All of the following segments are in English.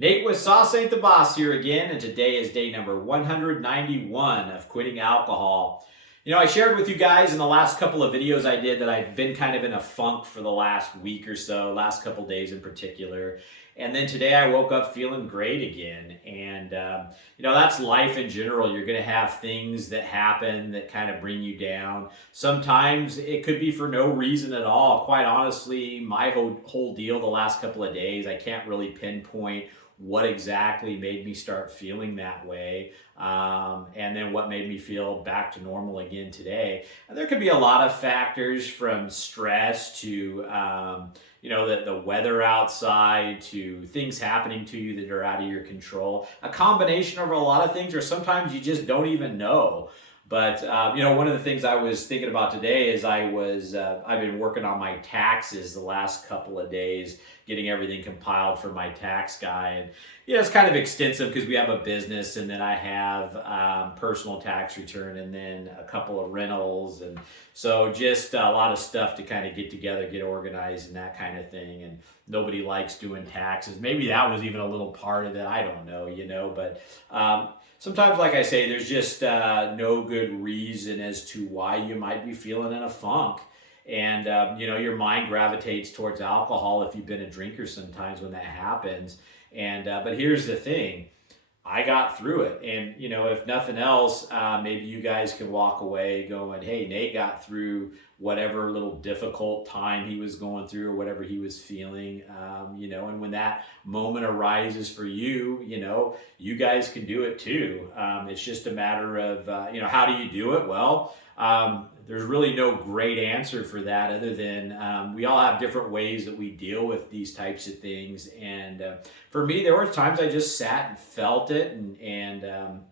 Nate with Sauce Ain't the Boss here again, and today is day number 191 of quitting alcohol. I shared with you guys in the last couple of videos I did that I've been kind of in a funk for the last week or so, last couple days in particular. And then today I woke up feeling great again. And, that's life in general. You're going to have things that happen that kind of bring you down. Sometimes it could be for no reason at all. Quite honestly, my whole deal the last couple of days, I can't really pinpoint what exactly made me start feeling that way, and then what made me feel back to normal again today. And there could be a lot of factors from stress to the weather outside to things happening to you that are out of your control. A combination of a lot of things, or sometimes you just don't even know. But one of the things I was thinking about today is I've been working on my taxes the last couple of days, getting everything compiled for my tax guy, and it's kind of extensive because we have a business, and then I have personal tax return, and then a couple of rentals, and so just a lot of stuff to kind of get together, get organized, and that kind of thing. And nobody likes doing taxes. Maybe that was even a little part of it. I don't know, but. Sometimes, like I say, there's just no good reason as to why you might be feeling in a funk. And, your mind gravitates towards alcohol if you've been a drinker sometimes when that happens. And but here's the thing. I got through it. And, if nothing else, maybe you guys can walk away going, hey, Nate got through whatever little difficult time he was going through or whatever he was feeling, and when that moment arises for you, you guys can do it too. It's just a matter of, how do you do it? Well, there's really no great answer for that other than we all have different ways that we deal with these types of things. And for me, there were times I just sat and felt it, and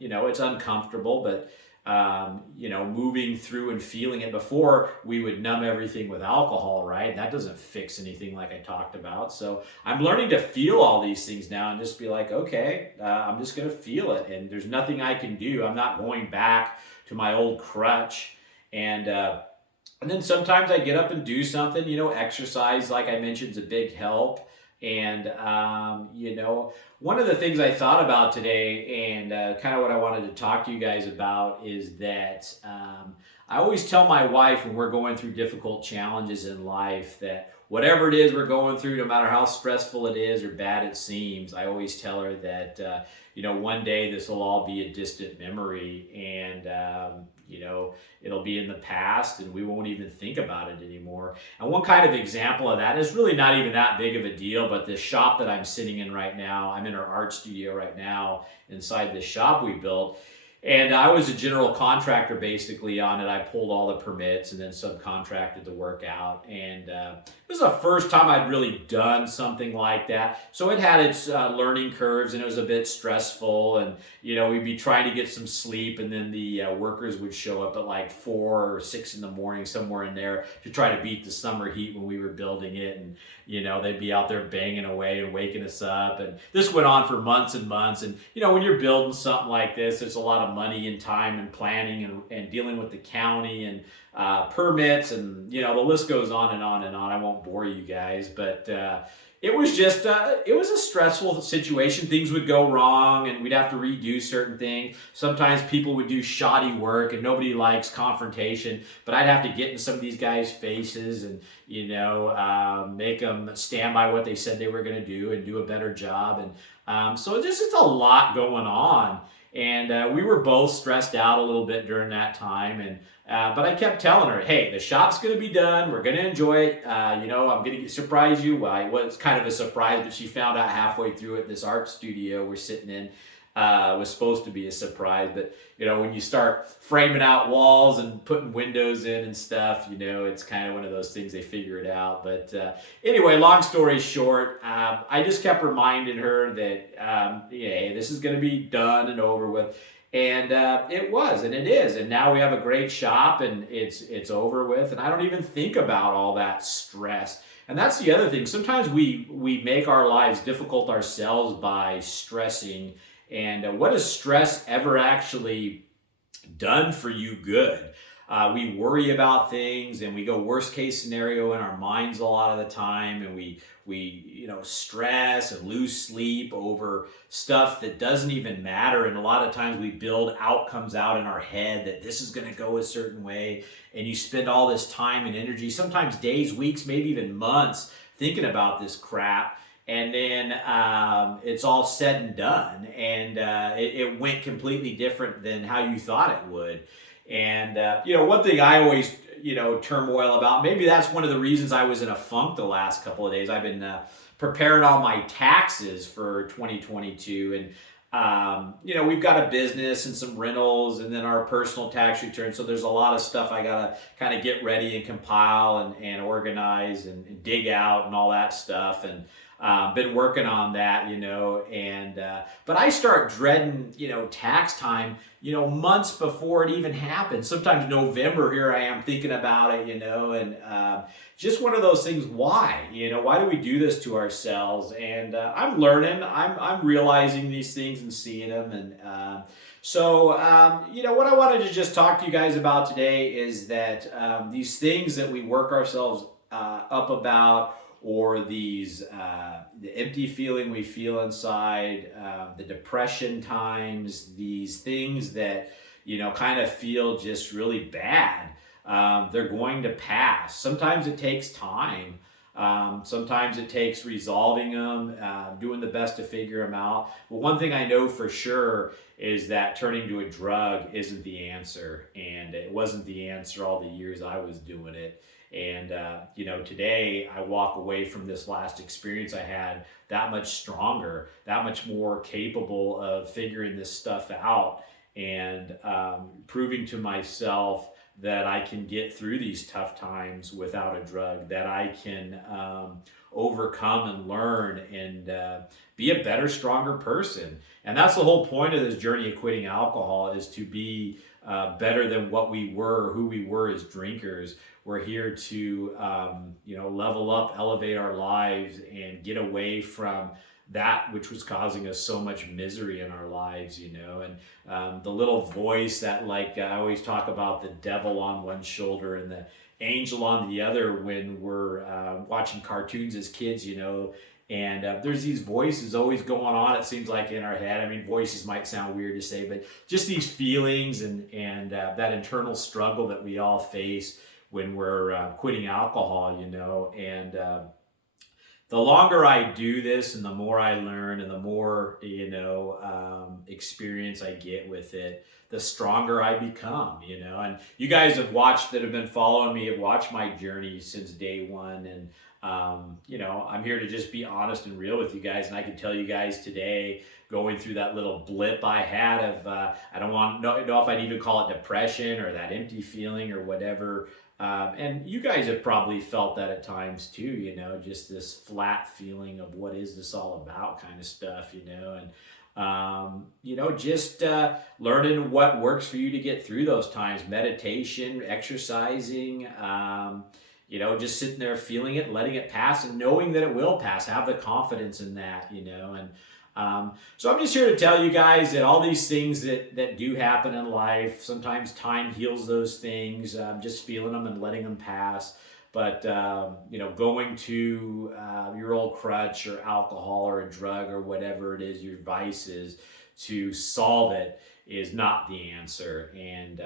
it's uncomfortable, but moving through and feeling it. Before, we would numb everything with alcohol, right? That doesn't fix anything like I talked about. So I'm learning to feel all these things now and just be like, okay, I'm just going to feel it. And there's nothing I can do. I'm not going back to my old crutch. And then sometimes I get up and do something, exercise, like I mentioned, is a big help. And, one of the things I thought about today, and kind of what I wanted to talk to you guys about, is that I always tell my wife when we're going through difficult challenges in life that whatever it is we're going through, no matter how stressful it is or bad it seems, I always tell her that, one day this will all be a distant memory, and, it'll be in the past and we won't even think about it anymore. And one kind of example of that is really not even that big of a deal, but the shop that I'm sitting in right now, I'm in our art studio right now inside the shop we built. And I was a general contractor basically on it. I pulled all the permits and then subcontracted the work out. And it was the first time I'd really done something like that. So it had its learning curves, and it was a bit stressful. And, we'd be trying to get some sleep, and then the workers would show up at like 4 or 6 in the morning, somewhere in there, to try to beat the summer heat when we were building it. And, they'd be out there banging away and waking us up. And this went on for months and months. And, when you're building something like this, there's a lot of money and time and planning and dealing with the county and permits, and the list goes on and on and on. I won't bore you guys, but it was just it was a stressful situation. Things would go wrong and we'd have to redo certain things. Sometimes people would do shoddy work, and nobody likes confrontation, but I'd have to get in some of these guys' faces and make them stand by what they said they were going to do and do a better job. And so there's just a lot going on. And we were both stressed out a little bit during that time. And but I kept telling her, hey, the shop's going to be done. We're going to enjoy it. I'm going to surprise you. Well, it was kind of a surprise, but she found out halfway through it. This art studio we're sitting in was supposed to be a surprise. But, when you start framing out walls and putting windows in and stuff, it's kind of one of those things, they figure it out. But anyway, long story short, I just kept reminding her that, this is going to be done and over with. And it was, and it is. And now we have a great shop, and it's over with. And I don't even think about all that stress. And that's the other thing. Sometimes we make our lives difficult ourselves by stressing. And what has stress ever actually done for you good? we worry about things and we go worst case scenario in our minds a lot of the time, and we stress and lose sleep over stuff that doesn't even matter. And a lot of times we build outcomes out in our head that this is going to go a certain way, and you spend all this time and energy, sometimes days, weeks, maybe even months, thinking about this crap. And then it's all said and done, and it went completely different than how you thought it would. And one thing I always turmoil about, maybe that's one of the reasons I was in a funk the last couple of days. I've been preparing all my taxes for 2022, and we've got a business and some rentals, and then our personal tax return. So there's a lot of stuff I gotta kind of get ready and compile and organize and dig out and all that stuff. And been working on that, but I start dreading, tax time, months before it even happens. Sometimes November, here I am thinking about it, and just one of those things. Why do we do this to ourselves? And I'm learning, I'm realizing these things and seeing them. And so what I wanted to just talk to you guys about today is that these things that we work ourselves up about, or these the empty feeling we feel inside, the depression times, these things that kind of feel just really bad, they're going to pass. Sometimes it takes time. Sometimes it takes resolving them, doing the best to figure them out. But one thing I know for sure is that turning to a drug isn't the answer, and it wasn't the answer all the years I was doing it. And, today I walk away from this last experience I had that much stronger, that much more capable of figuring this stuff out, and proving to myself that I can get through these tough times without a drug, that I can overcome and learn and be a better, stronger person. And that's the whole point of this journey of quitting alcohol, is to be better than what we were, who we were as drinkers. We're here to, level up, elevate our lives, and get away from that which was causing us so much misery in our lives, and the little voice that, I always talk about the devil on one shoulder and the angel on the other when we're watching cartoons as kids, and there's these voices always going on, it seems like, in our head. I mean, voices might sound weird to say, but just these feelings and that internal struggle that we all face when we're quitting alcohol, and the longer I do this and the more I learn and the more, experience I get with it, the stronger I become, and you guys have been following me, have watched my journey since day one. And, I'm here to just be honest and real with you guys. And I can tell you guys today, going through that little blip I had of, I don't know if I'd even call it depression or that empty feeling or whatever. And you guys have probably felt that at times too, just this flat feeling of what is this all about kind of stuff, and just learning what works for you to get through those times. Meditation, exercising, just sitting there feeling it, letting it pass, and knowing that it will pass. Have the confidence in that, and so I'm just here to tell you guys that all these things that do happen in life, sometimes time heals those things, just feeling them and letting them pass. But, going to your old crutch or alcohol or a drug or whatever it is, your vice is, to solve it is not the answer. And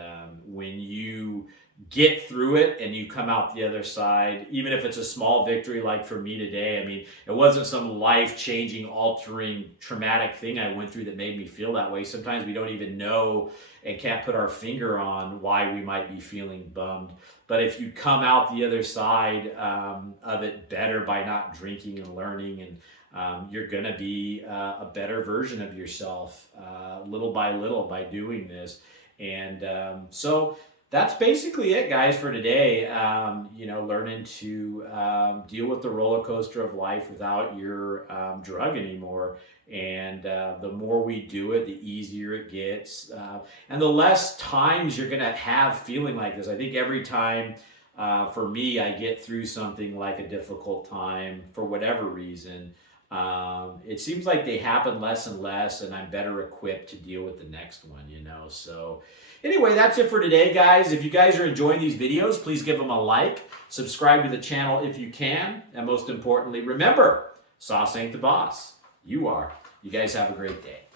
when you get through it and you come out the other side, even if it's a small victory, like for me today, I mean, it wasn't some life-changing, altering, traumatic thing I went through that made me feel that way. Sometimes we don't even know and can't put our finger on why we might be feeling bummed. But if you come out the other side of it better by not drinking and learning, and you're going to be a better version of yourself little by little by doing this. And so that's basically it, guys, for today. Learning to deal with the roller coaster of life without your drug anymore. And the more we do it, the easier it gets. And the less times you're going to have feeling like this. I think every time, for me, I get through something like a difficult time for whatever reason, It seems like they happen less and less, and I'm better equipped to deal with the next one, you know. So anyway, that's it for today, guys. If you guys are enjoying these videos, please give them a like, subscribe to the channel if you can, and most importantly, remember, sauce ain't the boss. You are. You guys have a great day.